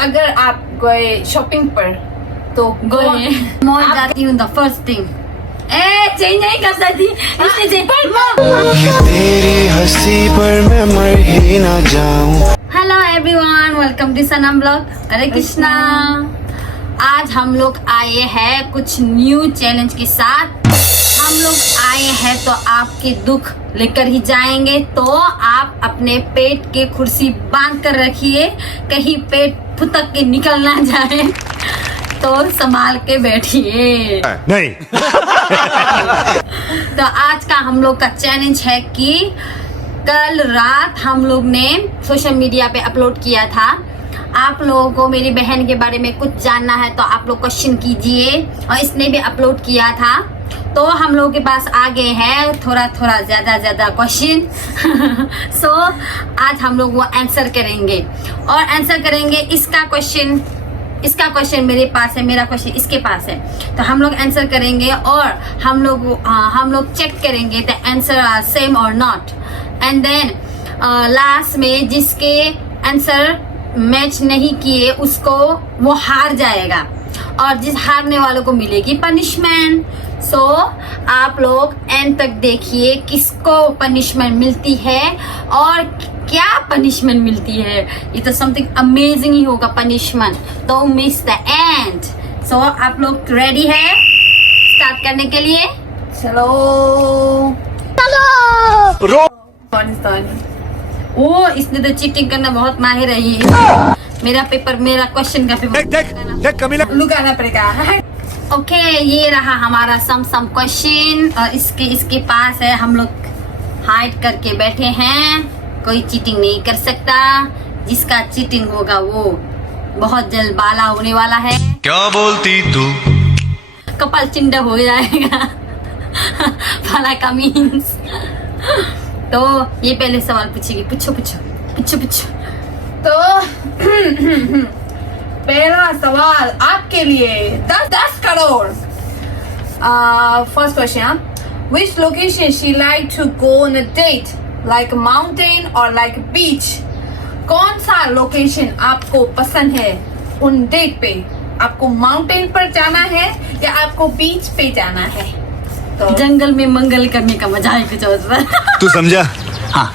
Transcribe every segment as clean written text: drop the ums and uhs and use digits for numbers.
अगर आप गए शॉपिंग पर तो गए मॉल जाती हूँ द फर्स्ट थिंग चेंज नहीं कर सकती इसलिए तेरी हंसी पर मैं मर ही ना जाऊं। Hello everyone, welcome to Sanam blog. Hare Krishna. आज हम लोग आए हैं कुछ न्यू चैलेंज के साथ। हम लोग आए हैं तो आपके दुख लेकर ही जाएंगे, तो आप अपने पेट के कुर्सी बांध कर रखिए, कहीं पेट फुटक के निकल ना जाए, तो संभाल के बैठिए। नहीं। तो आज का हम लोग का चैलेंज है कि कल रात हम लोग ने सोशल मीडिया पे अपलोड किया था। आप लोगों को मेरी बहन के बारे में कुछ जानना है तो आप लोग क्वेश्चन कीजिए, और इसने भी अपलोड किया था, तो हम लोगों के पास आ गए हैं थोड़ा ज्यादा क्वेश्चन। सो आज हम लोग वो आंसर करेंगे, और आंसर करेंगे इसका क्वेश्चन मेरे पास है, मेरा क्वेश्चन इसके पास है, तो हम लोग आंसर करेंगे और हम लोग चेक करेंगे द आंसर आर सेम और नॉट, एंड देन लास्ट में जिसके आंसर मैच नहीं किए उसको वो हार जाएगा, और जिस हारने वालों को मिलेगी पनिशमेंट। सो आप लोग एंड तक देखिए किसको पनिशमेंट मिलती है और क्या पनिशमेंट मिलती है। ये तो समथिंग अमेजिंग ही होगा पनिशमेंट, तो मिस द एंड। सो आप लोग रेडी है स्टार्ट करने के लिए? चलो ओ इसने तो चीटिंग करना बहुत माहिर है ये। मेरा क्वेश्चन का पेपर लुकाना पड़ेगा। ओके, ये रहा हमारा सम क्वेश्चन, और इसके पास है, हम लोग हाइड करके बैठे हैं, कोई चीटिंग नहीं कर सकता। जिसका चीटिंग होगा वो बहुत जल्द बाला होने वाला है। क्या बोलती तू? कपाल चिंडा हो जाएगा। बाला का मीन्स। तो ये पहले सवाल पूछेगी, पूछो। तो पहला सवाल आपके लिए 10 crore. First question, which location she like to go on a date, like mountain or like beach? कौन सा लोकेशन आपको पसंद है उन डेट पे? आपको माउंटेन पर जाना है या आपको बीच पे जाना है? तो जंगल में मंगल करने का मजा है कुछ और। तू समझा? हाँ।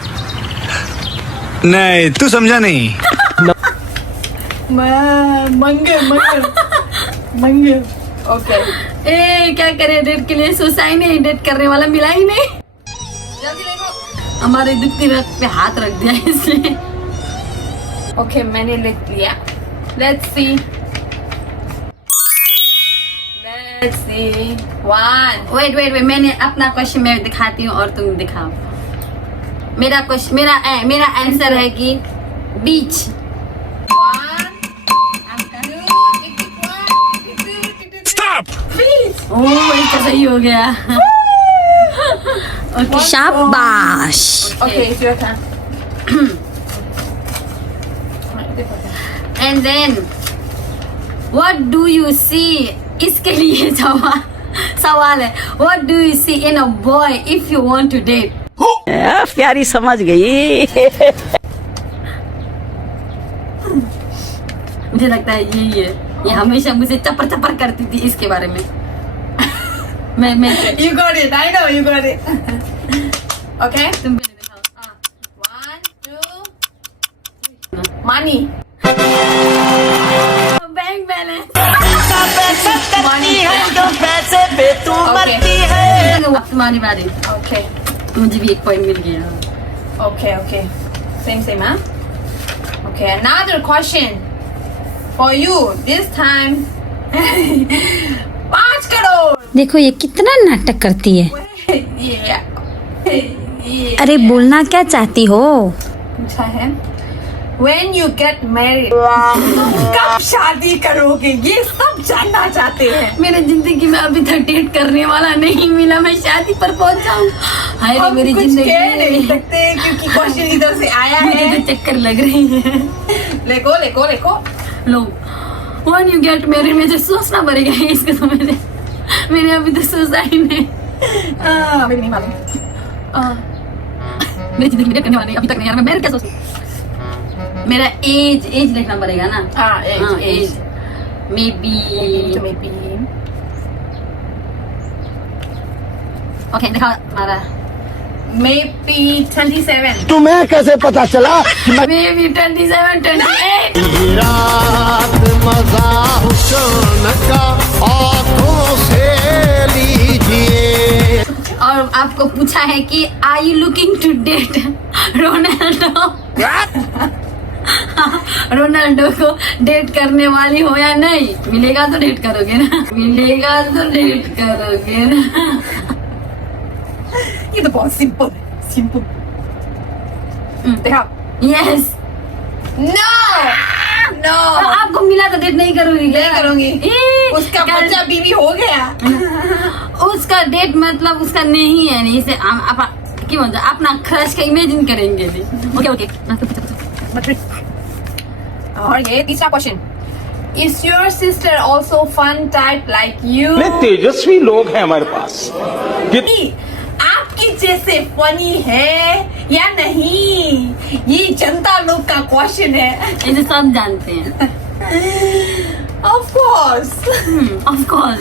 नहीं, तू समझा नहीं। मंगे। ओके। क्या करे, डेट के लिए सोचा ही नहीं, डेट करने वाला मिला ही नहीं। जल्दी देखो। हमारे दुखती रथ पे हाथ रख दिया इसने। ओके, मैंने लिख लिया। Let's see 1। वेट, मैंने अपना क्वेश्चन मैं दिखाती हूँ और तुम दिखाओ। मेरा आंसर है कि बीच। 1 ओह, इसका सही हो गया। ओके, शाबाश। Okay, it's your turn. And then what do you see? इसके लिए सवाल है, what do you see in a boy if you want to date? प्यारी समझ गई। मुझे लगता है यही है, ये हमेशा मुझे चपर करती थी इसके बारे में। मैं You got it. I know you got it. Okay. तुम पहले दिखाओ। 1, 2, money. Bank balance. तुम्हारी बारी। Okay. मुझे भी 1 पॉइंट मिल गया। Okay. Same, huh? Okay, another question for you. This time, 5 crore. देखो ये कितना नाटक करती है। ये अरे बोलना क्या चाहती हो? पूछा है, When you get married, कब शादी करोगे? ये सब जानना चाहते हैं। मेरे जिंदगी में अभी तक डेट करने वाला नहीं मिला, मैं शादी पर पहुंच जाऊँ। हाय रे मेरी कुछ जिंदगी। कह नहीं सकते क्योंकि क्वेश्चन इधर से आया मुझे है। तो चक्कर लग रही है। लेको। लो, when you get married, मुझे सोचना पड़ेगा इसके तो मैंने अभी तो सोचा ही नहीं। मुझे नहीं मालूम। मेरी जिंदगी में डेट करने वाला नहीं अभी तक नहीं यार, मैं क्या सोचूं? मेरा एज लिखना पड़ेगा ना. हाँ, age. Maybe. Maybe. Okay, दिखाओ हमारा. Maybe 27. तुम्हें कैसे पता चला? Maybe 27, 28. रात मजा हुस्न का आँखों से लीजिए. और आपको पूछा है कि are you looking to date Ronaldo. Ronaldo को डेट करने वाली हो या नहीं? मिलेगा तो डेट करोगे ना. मिलेगा तो डेट करोगे ना. ये तो बहुत सिंपल है. सिंपल. दिखाओ. यस. No. No. आपको मिला तो डेट नहीं करोगी क्या? नहीं करूंगी. ई, उसका क्या- बच्चा बीवी हो गया. उसका डेट मतलब उसका नहीं है. नहीं से क्यों अपना क्रश का इमेजिन करेंगे. ओके. और ये तीसरा question. Is your sister also fun type like you? तेजस्वी लोग हैं हमारे पास. आपकी जैसे फनी है या नहीं? ये जनता लोग का क्वेश्चन है. इसे सब जानते हैं. Of course. Of course.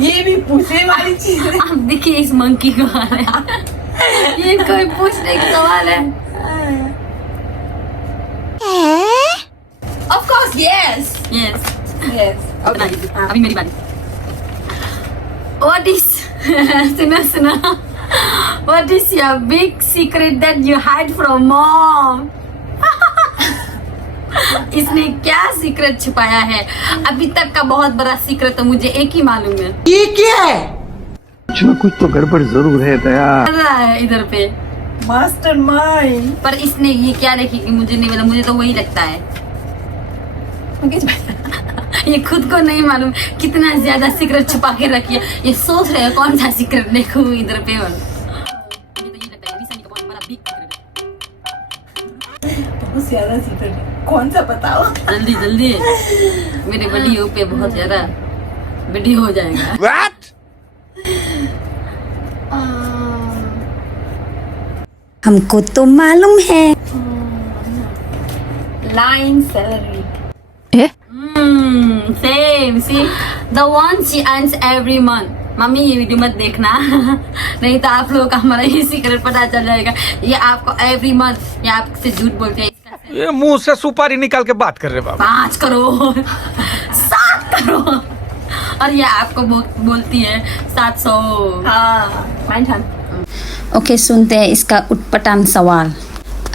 ये भी पूछने वाली चीज है. आप देखिए इस मंकी को. ये कोई पूछने का सवाल है? Of course, yes. Yes. Yes. Okay. अभी मेरी बारी. What is सुनो What is your big secret that you hide from mom? इसने क्या सीक्रेट छुपाया है? अभी तक का बहुत बड़ा सीक्रेट तो मुझे एक ही मालूम है. ये क्या है? कुछ न कुछ तो गड़बड़ जरूर है दया. कर रहा है इधर पे. Mastermind. पर इसने ये क्या देखी कि मुझे नहीं मिला. मुझे तो वही लगता है. ये खुद को नहीं मालूम कितना ज्यादा सीक्रेट छुपा के रखी है. ये सोच रहे हैं कौन सा सीक्रेट देखूं इधर पे. और मुझे तो ये लगता है रिसनी का बहुत बड़ा बिग सीक्रेट है. बहुत ज्यादा सीक्रेट है. कौन सा बताओ? जल्दी जल्दी. मेरे वीडियो पे बहुत ज्यादा वीडियो हो जाएगा. हमको तो मालूम है. Line salary. Same. See the one she earns every month. Mummy ये वीडियो मत देखना. नहीं तो आप लोगों का हमारा ये सीक्रेट पता चल जाएगा. ये आपको एवरी मंथ ये आपसे झूठ बोलते हैं. ये मुंह से सुपारी निकाल के बात कर रहे बाबा. 5 करोड़ 7 करोड़. और ये आपको बोलती है 700. हाँ. My turn. ओके, सुनते हैं इसका उटपटांग सवाल.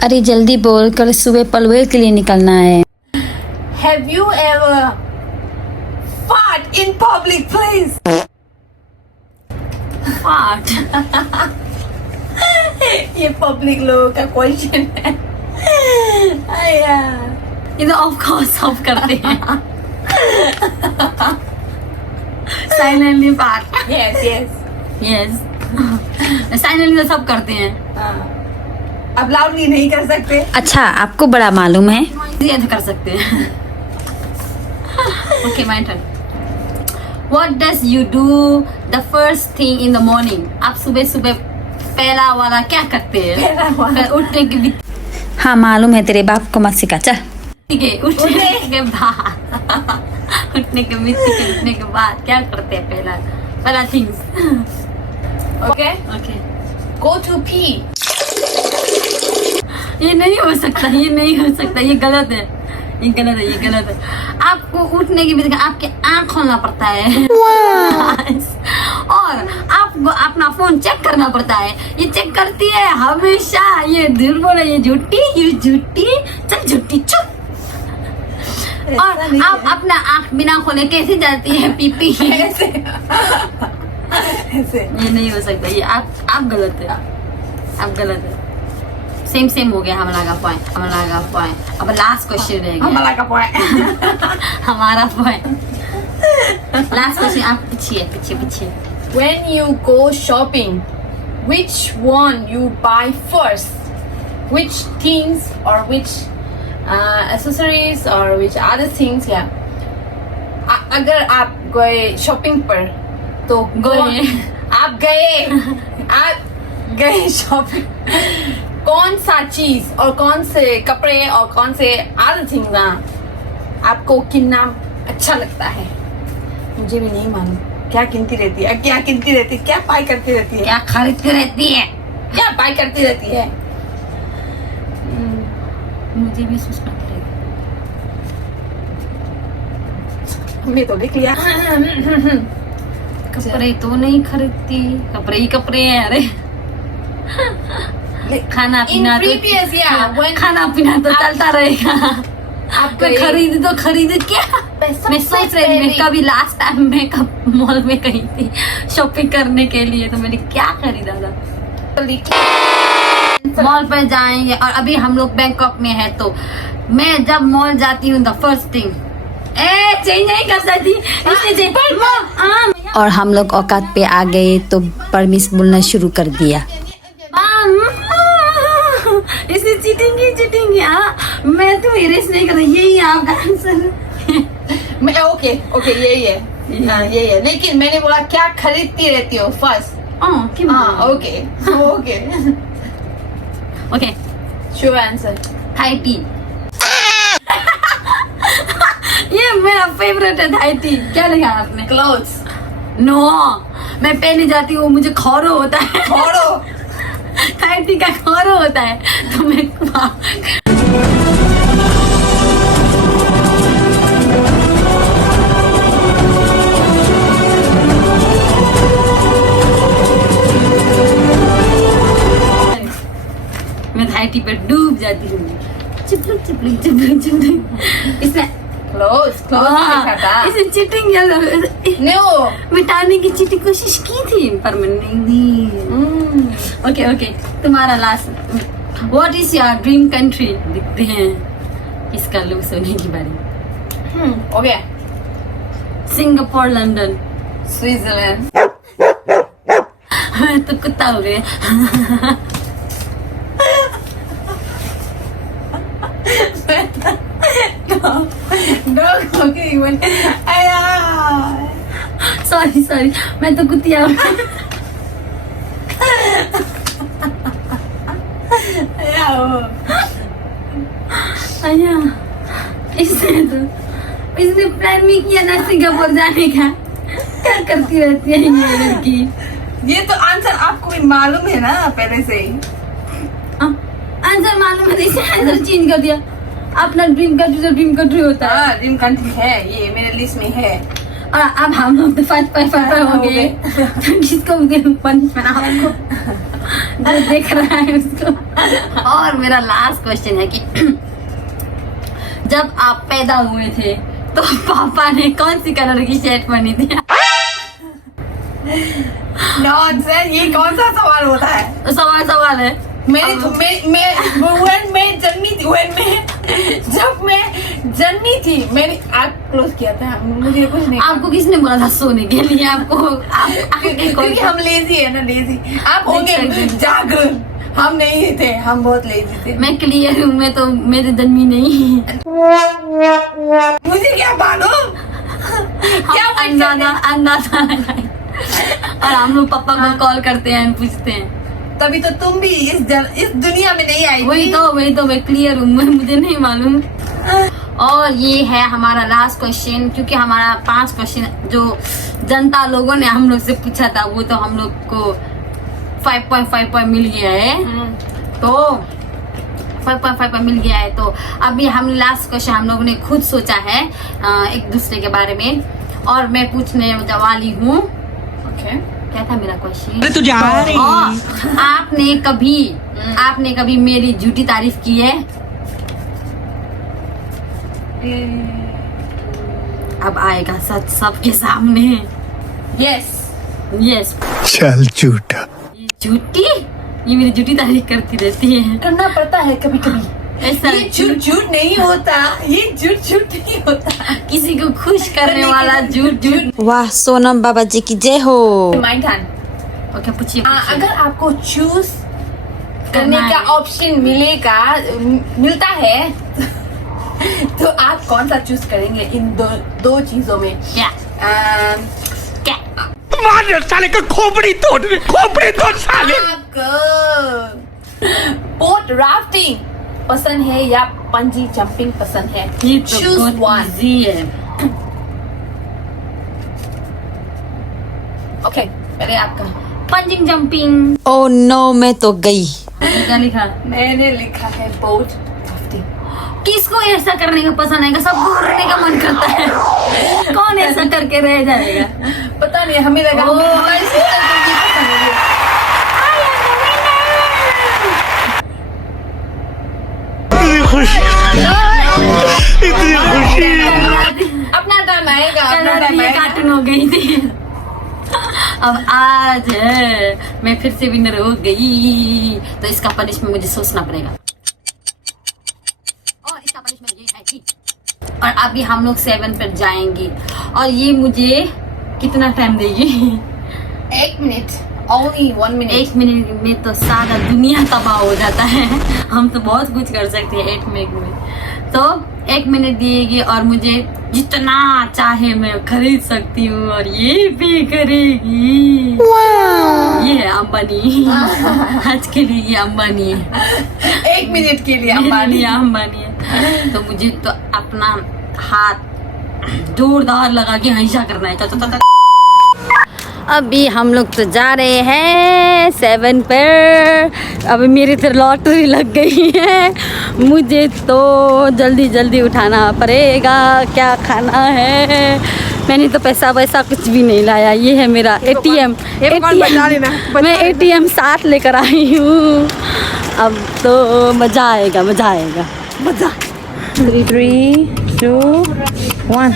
अरे जल्दी बोल, कल सुबह पलवेल के लिए निकलना है. Have you ever fart in public place? Fart. ये पब्लिक लोगों का क्वेश्चन है. आया. ये तो ऑफ कोर्स ऑफ करते हैं. साइलेंटली फाट. Yes, yes. यस. साइलेंटली तो सब करते हैं. अब लाउडली नहीं कर सकते. अच्छा, आपको बड़ा मालूम है. ये तो कर सकते हैं. Okay, my turn. What does you do the first thing in the morning? आप सुबह सुबह पहला वाला क्या करते हैं? पहला वाला? उठने के हाँ मालूम है, तेरे बाप को मत सिखा. चल. उठने के बाद उठने के बाद क्या करते हैं? पहला things. Okay. Okay. Go to pee. ये नहीं हो सकता. ये गलत है. ये गलत है. आपको उठने के बाद आपके आँख खोलना पड़ता है. और आपको अपना फोन चेक करना पड़ता है. ये चेक करती है हमेशा. ये झूठ बोले. ये झूठी. चल झूठी चुप. और आप अपना आँख बिना खोले कैसे जाती है पीपी? ऐसे. ये नहीं हो सकता. ये आप गलत है. सेम हो गया हमारा का पॉइंट. अब लास्ट क्वेश्चन रह गया. हमारा का पॉइंट. हमारा पॉइंट. Last question. आप पीछे. When you go shopping, which one you buy first? Which things or which accessories or which other things? Yeah. अगर आप गए शॉपिंग पर तो आप गए शॉपिंग कौन सा चीज और कौन से कपड़े और कौन से अदर थिंग्स आपको कितना अच्छा लगता है? मुझे भी नहीं मालूम क्या गिनती रहती है, क्या गिनती रहती है, क्या पाई करती रहती है, क्या खरीदती रहती है? क्या पाई करती रहती है? मुझे भी सोचना पड़ेगा। हमने तो लिख लिया। कपड़े तो नहीं खरीदती, कपड़े ही कपड़े हैं। अरे खाना पीना In previous, yeah, when- खाना पीना तो चलता रहेगा। आप मैं खरीद तो खरीद क्या? मैं सोच रही थी मैं कभी लास्ट टाइम मैं कब मॉल में गई थी शॉपिंग करने के लिए, तो मैंने क्या खरीदा था। मॉल पर जाएंगे और अभी हम लोग बैंकॉक में है, तो मैं जब मॉल जाती हूँ द फर्स्ट थिंग चेंज नहीं कर सकती। और हम लोग औकात पे आ गए तो परमिस बोलना शुरू कर दिया। इसे चीटिंग मैं तो इरेज नहीं कर रही, यही आपका आंसर। मैं ओके यही है, यही है, लेकिन मैंने बोला क्या खरीदती रहती हो first. Okay okay sure answer. Thai tea. ये मेरा फेवरेट है थाई टी। क्या लिखा आपने? क्लोथ्स। नो, मैं पहने जाती हूँ, मुझे खौरो होता है। खोरो। थाई टी का खौरो होता है, तो मैं थाई टी पे डूब जाती हूँ। चिपलुक इसमें क्लोथ्स लिखा था। इसे चीटिंग नो, मिटाने की चीटिंग कोशिश की थी पर मैं नहीं दी। ओके तुम्हारा last. What is your dream country? दिखते हैं इसका लुक सोने की बारी। Okay Singapore, London, Switzerland. तो कुत्ता हो गए। सॉरी मैं तो कुतिया हूँ। इसने प्लान भी किया ना सिंगापुर जाने का। क्या करती रहती है ये लड़की? ये तो आंसर आपको भी मालूम है ना पहले से ही। आंसर मालूम है, इसे आंसर चेंज कर दिया। अपना ड्रीम कंट्री तो ड्रीम कंट्री होता है। हाँ, ड्रीम कंट्री है, ये मेरे लिस्ट में है। और अब हम लोग तो 5 हो गए। तो किसको पनिशमेंट आपको जो देख रहा है उसको। और मेरा लास्ट क्वेश्चन है कि जब आप पैदा हुए थे तो पापा ने कौन सी कलर की शर्ट पहनी थी? नॉनसेंस, ये कौन सा सवाल होता है? सवाल है। जब मैं जन्मी थी मैंने आग क्लोज किया था, मुझे कुछ नहीं। आपको किसने बोला था सोने के लिए? आपको क्योंकि हम लेजी है ना, लेजी। आप होंगे जागरूक, हम नहीं थे, हम बहुत लेजी थे। मैं क्लियर हूँ, मैं तो मेरे जन्मी नहीं। मुझे क्या मालूम? क्या अंदाजा लगाए। और हम लोग पापा को कॉल करते हैं, पूछते हैं। तभी तो तुम भी इस दुनिया में नहीं आई। वही तो मैं क्लियर हूँ, मुझे नहीं मालूम। और ये है हमारा लास्ट क्वेश्चन, क्योंकि हमारा 5 क्वेश्चन जो जनता लोगों ने हम लोग से पूछा था वो तो हम लोग को 5.5 पॉइंट मिल गया है। तो 5.5 पॉइंट मिल गया है। तो अभी हम लास्ट क्वेश्चन हम लोगों ने खुद सोचा है एक दूसरे के बारे में, और मैं पूछने वाली हूँ। क्या था मेरा क्वेश्चन? आपने कभी मेरी झूठी तारीफ की है? अब आएगा सच सबके सामने। यस चल झूठा। झूठी? ये मेरी झूठी तारीफ करती रहती है। करना पड़ता है कभी कभी। ऐसा ये झूठ नहीं होता, ये झूठ नहीं होता। किसी को खुश करने वाला झूठ। वाह, सोनम बाबा जी की जय हो। ओके पूछिए। अगर आपको चूज करने का ऑप्शन मिलता है तो आप कौन सा चूज करेंगे इन दो चीजों में? क्या मार साले का खोपड़ी तोड़ साले। आपको बोट राफ्टिंग पसंद है या पंजी जंपिंग पसंद है? ये तो Choose बहुत one. इजी है। ओके, पहले आपका। पंजिंग जंपिंग। ओह नो, मैं तो गई। क्या लिखा? मैंने लिखा है बोट राफ्टिंग। किसको ऐसा करने का पसंद आएगा? सबको करने का मन करता है। कौन ऐसा करके रह जाएगा? पता नहीं, हमें लगा ओह। हमारी sister को ये पसंद है। इतनी खुशी अपना टाइम आएगा, अपना कलर टाइम ये आएगा। कार्टून हो गई थी। अब आज है मैं फिर से विनर हो गई, तो इसका पनिशमेंट मुझे सोचना पड़ेगा। और इसका पनिशमेंट ये है कि और अभी हम लोग 7 पर जाएंगे और ये मुझे कितना टाइम देगी? 1 मिनट, only 1 मिनट। 1 मिनट में तो सारा दुनिया तबाह हो जाता है। हम तो बहुत कुछ कर सकते हैं 1 मिनट में। तो 1 मिनट दिएगी और मुझे जितना चाहे मैं खरीद सकती हूँ और ये भी करेगी। ये है अंबानी। आज के लिए ये अंबानी है। 1 मिनट के लिए मेरे अंबानी। लिए अंबानी है। तो मुझे तो अपना हाथ जोरदार लगा के हंसा करना है। अभी हम लोग तो जा रहे हैं 7 पर। अभी मेरी तो लॉटरी लग गई है। मुझे तो जल्दी जल्दी उठाना पड़ेगा। क्या खाना है? मैंने तो पैसा वैसा कुछ भी नहीं लाया। ये है मेरा ATM। मैं ATM साथ लेकर आई हूँ। अब तो मज़ा आएगा, मज़ा आएगा, मज़ा। 3, 2, 1.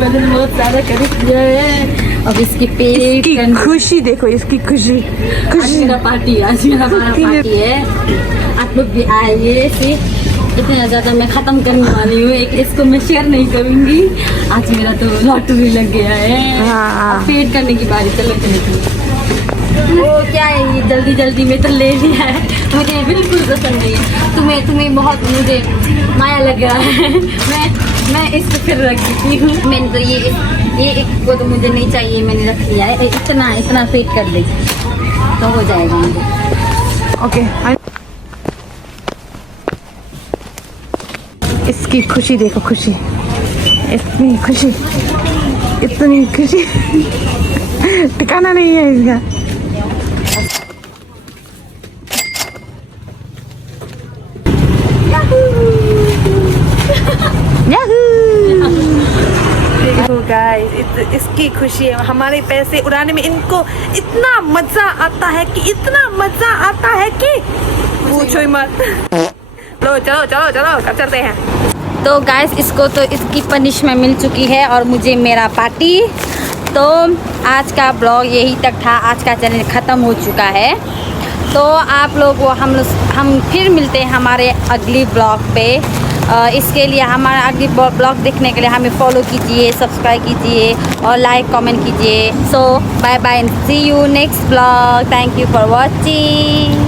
मैंने बहुत सारा कर दिया है। अब इसकी पेट खुशी देखो, इसकी खुशी। आज मेरा पार्टी, आज मेरा पार्टी है। आप लोग भी आइए। इतना ज़्यादा मैं ख़त्म करने वाली हूँ। एक इसको मैं शेयर नहीं करूँगी। आज मेरा तो लॉटरी लग गया है। अब पेट करने की बारी। चलो चलो। वो क्या है ये जल्दी जल्दी में तो ले लिया है। मुझे बिल्कुल पसंद नहीं है। तुम्हें बहुत मुझे माया लग रहा है। मैं इसको फिर रख देती हूँ। मैंने तो ये एक को तो मुझे नहीं चाहिए, मैंने रख लिया है। इतना पेट कर दे तो हो जाएगा मुझे। ओके। इसकी खुशी देखो, खुशी, इतनी खुशी, इतनी खुशी। ठिकाना नहीं है इसका। देखो गाइस, इसकी खुशी है। हमारे पैसे उड़ाने में इनको इतना मजा आता है कि इतना मजा आता है कि पूछो ही मत। लो चलो चलो चलो, कब चलते हैं। तो गाइस इसको तो इसकी पनिशमेंट मिल चुकी है और मुझे मेरा पार्टी। तो आज का ब्लॉग यही तक था। आज का चैलेंज ख़त्म हो चुका है। तो आप लोग हम फिर मिलते हैं हमारे अगली ब्लॉग पे। इसके लिए हमारा अगली ब्लॉग देखने के लिए हमें फॉलो कीजिए, सब्सक्राइब कीजिए और लाइक कमेंट कीजिए। So bye bye and see you next blog. Thank you for watching.